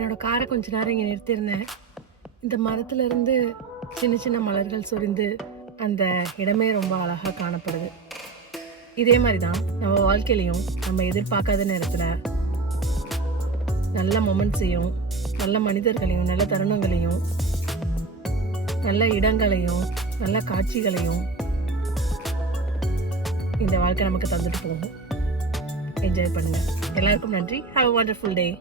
என்னோட காரை கொஞ்ச நேரம் இங்கே நிறுத்தியிருந்தேன். இந்த மரத்துல இருந்து சின்ன சின்ன மலர்கள் சொரிந்து அந்த இடமே ரொம்ப அழகாக காணப்படுது. இதே மாதிரி தான் நம்ம வாழ்க்கையிலையும் நம்ம எதிர்பார்க்காத நேரத்தில் நல்ல மொமெண்ட்ஸையும், நல்ல மனிதர்களையும், நல்ல தருணங்களையும், நல்ல இடங்களையும், நல்ல காட்சிகளையும் இந்த வாழ்க்கை நமக்கு தந்துட்டு போகும். என்ஜாய் பண்ணுங்க. எல்லாருக்கும் நன்றி. Have a wonderful day.